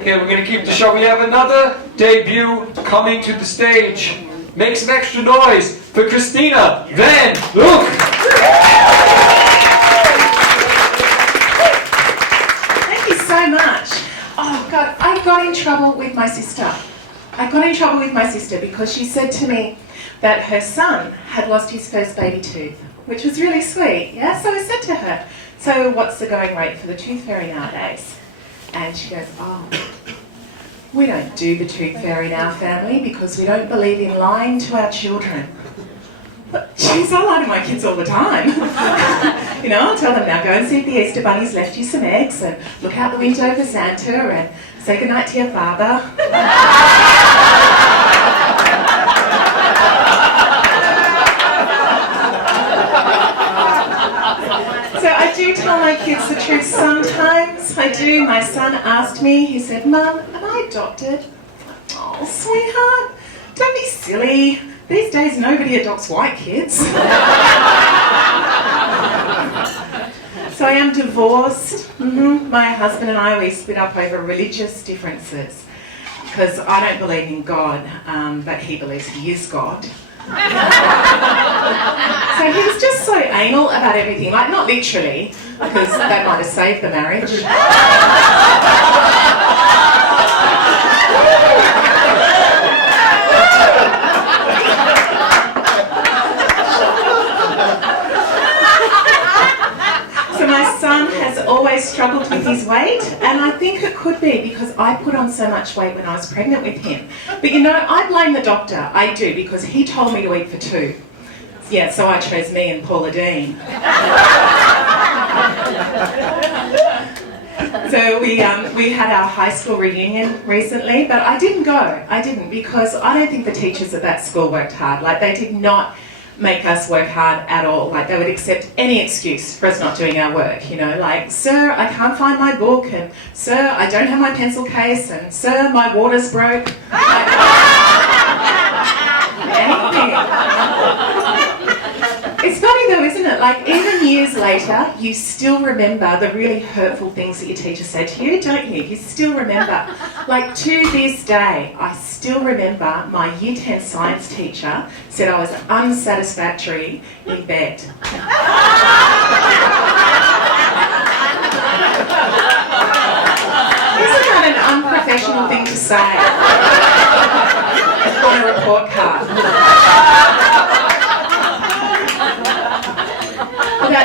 Okay, we're going to keep the show. We have another debut coming to the stage. Make some extra noise for Christina van Look. Thank you so much. Oh God, I got in trouble with my sister. Because she said to me that her son had lost his first baby tooth, which was really sweet. Yeah, so I said to her, "So what's the going rate for the tooth fairy nowadays?" And she goes, "Oh, we don't do the tooth fairy in our family because we don't believe in lying to our children." But geez, I lie to my kids all the time. You know, I'll tell them, "Now go and see if the Easter Bunny's left you some eggs, and look out the window for Santa, and say goodnight to your father." So I do tell my kids the truth sometimes. I do. My son asked me, he said, "Mum, am I adopted?" "Oh, sweetheart, don't be silly. These days nobody adopts white kids." So I am divorced. My husband and I, we split up over religious differences because I don't believe in God, but he believes he is God. So he was just so anal about everything, like not literally, because that might have saved the marriage. So my son has always struggled with his weight, and I think it could be because I put on so much weight when I was pregnant with him. But you know, I blame the doctor, I do, because he told me to eat for two. Yeah, so I chose me and Paula Dean. So we had our high school reunion recently, but I didn't go. I didn't, because I don't think the teachers at that school worked hard. Like, they did not make us work hard at all. Like, they would accept any excuse for us not doing our work, you know, like, "Sir, I can't find my book," and "Sir, I don't have my pencil case," and "Sir, my water's broke." Anything. It's funny though, isn't it? Like, even years later, you still remember the really hurtful things that your teacher said to you, don't you? You still remember. Like, to this day, I still remember my Year 10 science teacher said I was unsatisfactory in bed. Isn't that an unprofessional thing to say on a report card?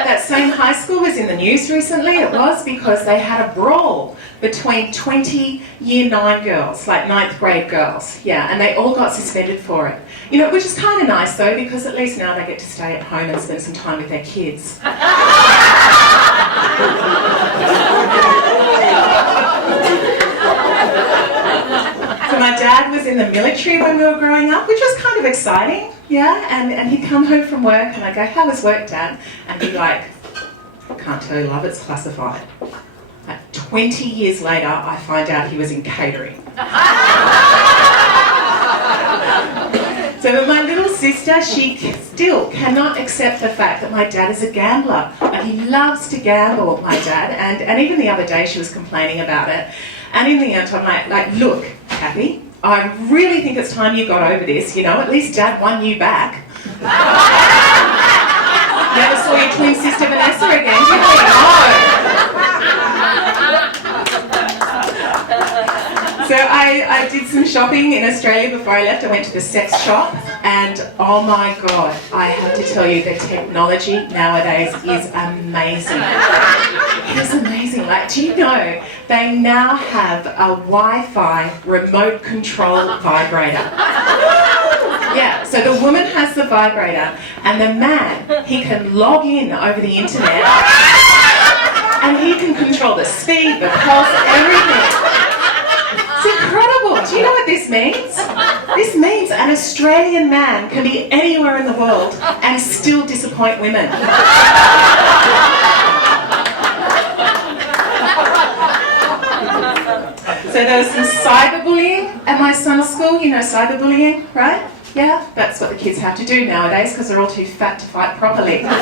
That same high school was in the news recently. It was because they had a brawl between 20 Year 9 girls, like 9th grade girls. Yeah, and they all got suspended for it. You know, which is kind of nice though, because at least now they get to stay at home and spend some time with their kids. So my dad was in the military when we were growing up, which was kind of exciting, yeah, and he'd come home from work and I'd go, "How was work, Dad?" And he'd be like, "Can't tell you, love, it's classified." Like 20 years later, I find out he was in catering. So but my little sister, she still cannot accept the fact that my dad is a gambler. Like, he loves to gamble, my dad, and even the other day she was complaining about it. And in the end, I'm like, "Look, Kathy, I really think it's time you got over this, you know, at least Dad won you back." Never saw your twin sister Vanessa again, did we? No. So I did some shopping in Australia before I left. I went to the sex shop, and oh my God, I have to tell you, the technology nowadays is amazing. It is amazing. Like, do you know they now have a Wi-Fi remote control vibrator? Yeah, so the woman has the vibrator, and the man, he can log in over the internet, and he can control the speed, the pulse, everything. It's incredible. Do you know what this means? This means an Australian man can be anywhere in the world and still disappoint women. So there was some cyberbullying at my son's school. You know cyberbullying, right? Yeah, that's what the kids have to do nowadays because they're all too fat to fight properly. Awesome,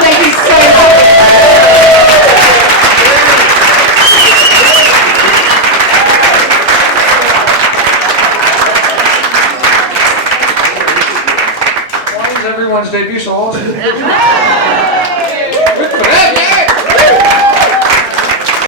thank you so much. everyone's debut so awesome.